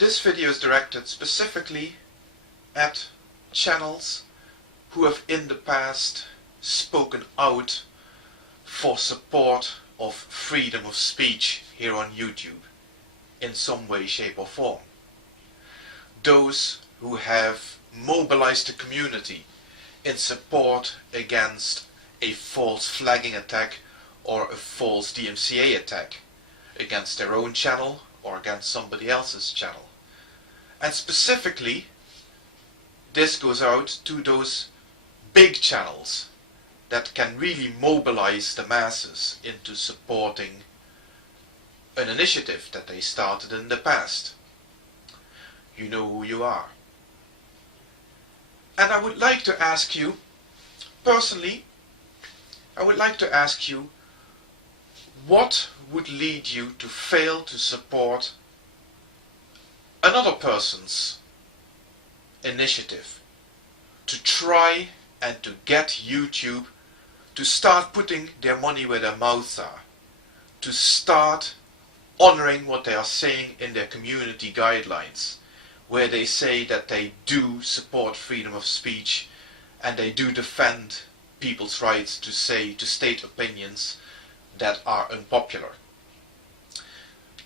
This video is directed specifically at channels who have in the past spoken out for support of freedom of speech here on YouTube in some way, shape or form. Those who have mobilized the community in support against a false flagging attack or a false DMCA attack against their own channel or against somebody else's channel. And specifically, this goes out to those big channels that can really mobilize the masses into supporting an initiative that they started in the past. You know who you are. And I would like to ask you, personally, what would lead you to fail to support another person's initiative to try and to get YouTube to start putting their money where their mouths are, to start honoring what they are saying in their community guidelines, where they say that they do support freedom of speech and they do defend people's rights to state opinions that are unpopular.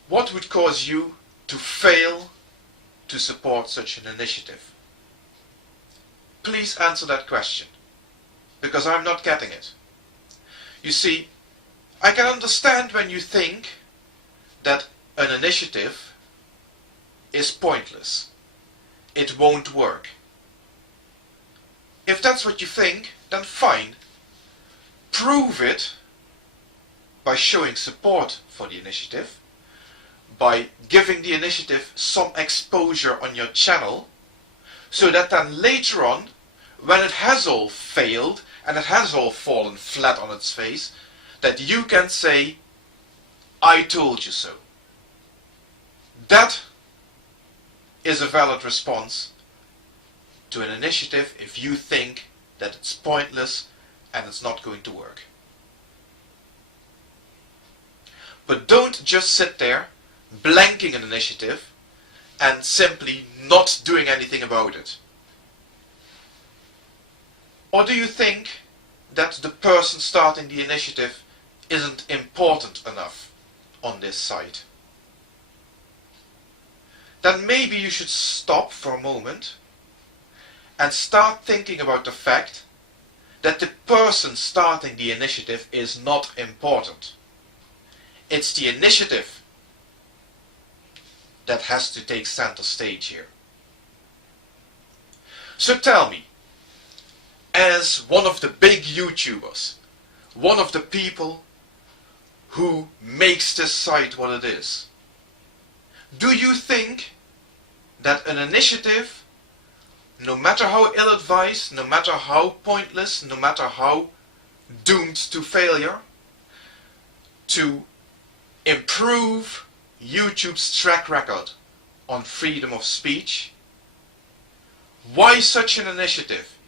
What would cause you to fail to support such an initiative? Please answer that question, because I'm not getting it. You see, I can understand when you think that an initiative is pointless. It won't work. If that's what you think, then fine. Prove it by showing support for the initiative, by giving the initiative some exposure on your channel, so that then later on, when it has all failed and it has all fallen flat on its face, that you can say, I told you so. That is a valid response to an initiative if you think that it's pointless and it's not going to work. But don't just sit there blanking an initiative and simply not doing anything about it. Or do you think that the person starting the initiative isn't important enough on this site? Then maybe you should stop for a moment and start thinking about the fact that the person starting the initiative is not important. It's the initiative that has to take center stage here. So tell me, as one of the big YouTubers, one of the people who makes this site what it is, do you think that an initiative, no matter how ill-advised, no matter how pointless, no matter how doomed to failure, to improve YouTube's track record on freedom of speech, why such an initiative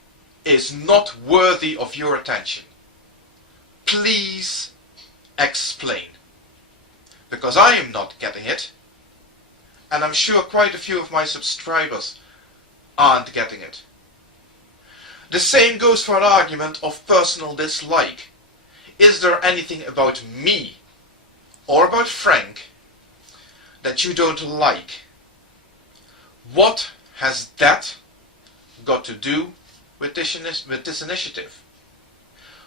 is not worthy of your attention? Please explain. Because I am not getting it, and I'm sure quite a few of my subscribers aren't getting it. The same goes for an argument of personal dislike. Is there anything about me or about Frank that you don't like? What has that got to do with this initiative?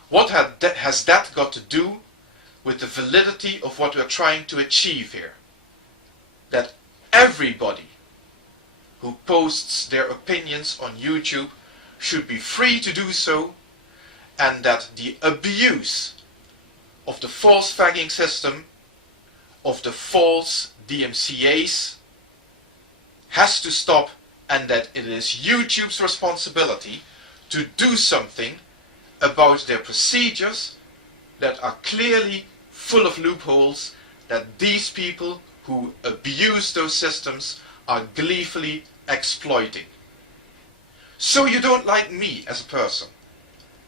What has that got to do with the validity of what we are trying to achieve here? That everybody who posts their opinions on YouTube should be free to do so, and that the abuse of the false flagging system, of the false DMCAs, has to stop, and that it is YouTube's responsibility to do something about their procedures that are clearly full of loopholes that these people who abuse those systems are gleefully exploiting. So you don't like me as a person.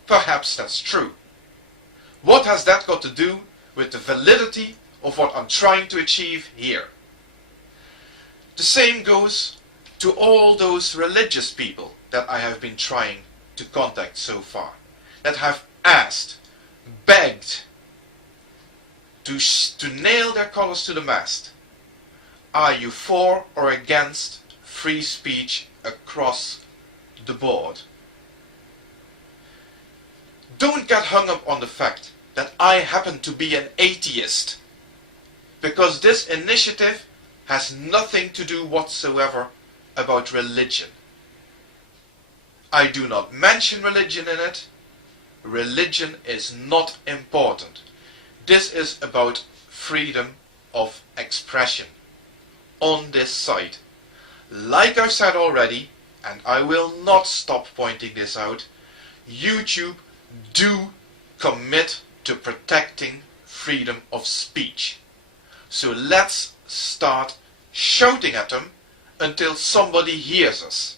Perhaps that's true. What has that got to do with the validity of what I'm trying to achieve here? The same goes to all those religious people that I have been trying to contact so far, that have asked, begged to nail their colors to the mast. Are you for or against free speech across the board? Don't get hung up on the fact that I happen to be an atheist, because this initiative has nothing to do whatsoever about religion. I do not mention religion in it. Religion is not important. This is about freedom of expression on this site. Like I've said already, and I will not stop pointing this out, YouTube do commit to protecting freedom of speech. So let's start shouting at them until somebody hears us.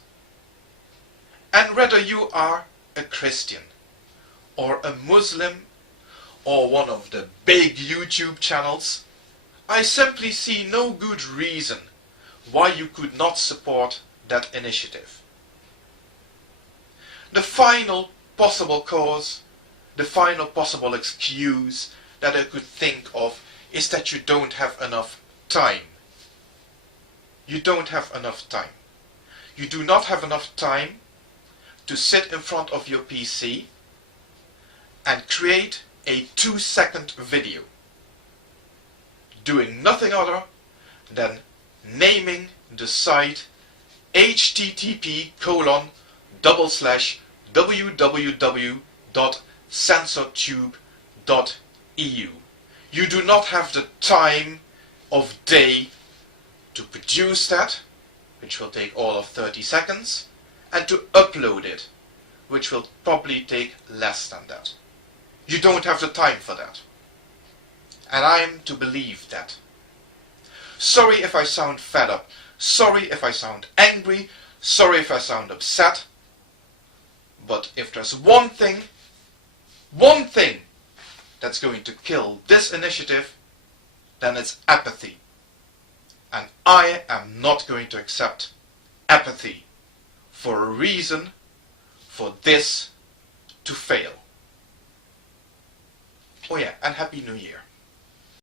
And whether you are a Christian or a Muslim or one of the big YouTube channels, I simply see no good reason why you could not support that initiative. The final possible cause, the final possible excuse that I could think of is that you don't have enough time. You don't have enough time. You do not have enough time to sit in front of your PC and create a 2-second video doing nothing other than naming the site http://www.censortube.eu. You do not have the time of day to produce that, which will take all of 30 seconds, and to upload it, which will probably take less than that. You don't have the time for that. And I am to believe that. Sorry if I sound fed up. Sorry if I sound angry. Sorry if I sound upset. But if there's one thing that's going to kill this initiative, then it's apathy. And I am not going to accept apathy for a reason for this to fail. Oh yeah, and Happy New Year.